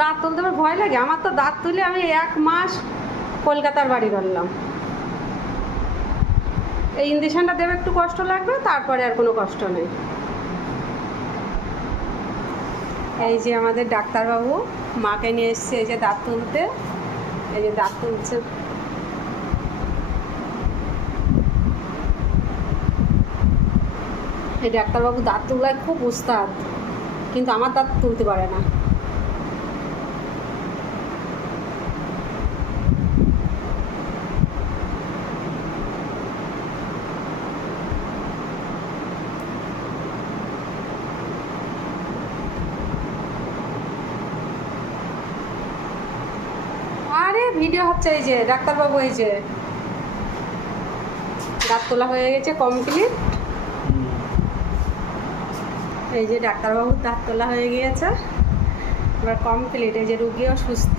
দাঁত তুলতে আমার ভয় লাগে। আমার তো দাঁত তুলে আমি 1 মাস কলকাতার বাড়ি করলাম। এই ইঞ্জেকশনটা দেবে, একটু কষ্ট লাগবে, তারপরে আর কোনো কষ্ট নেই। এই যে আমাদের ডাক্তারবাবু মাকে নিয়ে এসছে এই যে দাঁত তুলতে। এই যে দাঁত তুলছে। এই ডাক্তারবাবু দাঁত তোলায় খুব উস্তাদ, কিন্তু আমার দাঁত তুলতে পারে না। আরে ভিডিও হচ্ছে। এই যে ডাক্তারবাবু, এই যে দাঁত তোলা হয়ে গেছে কমপ্লিট। এই যে ডাক্তারবাবুর দাঁত তোলা হয়ে গিয়েছে, এবার কমপ্লিট। এই যে রুগীও সুস্থ।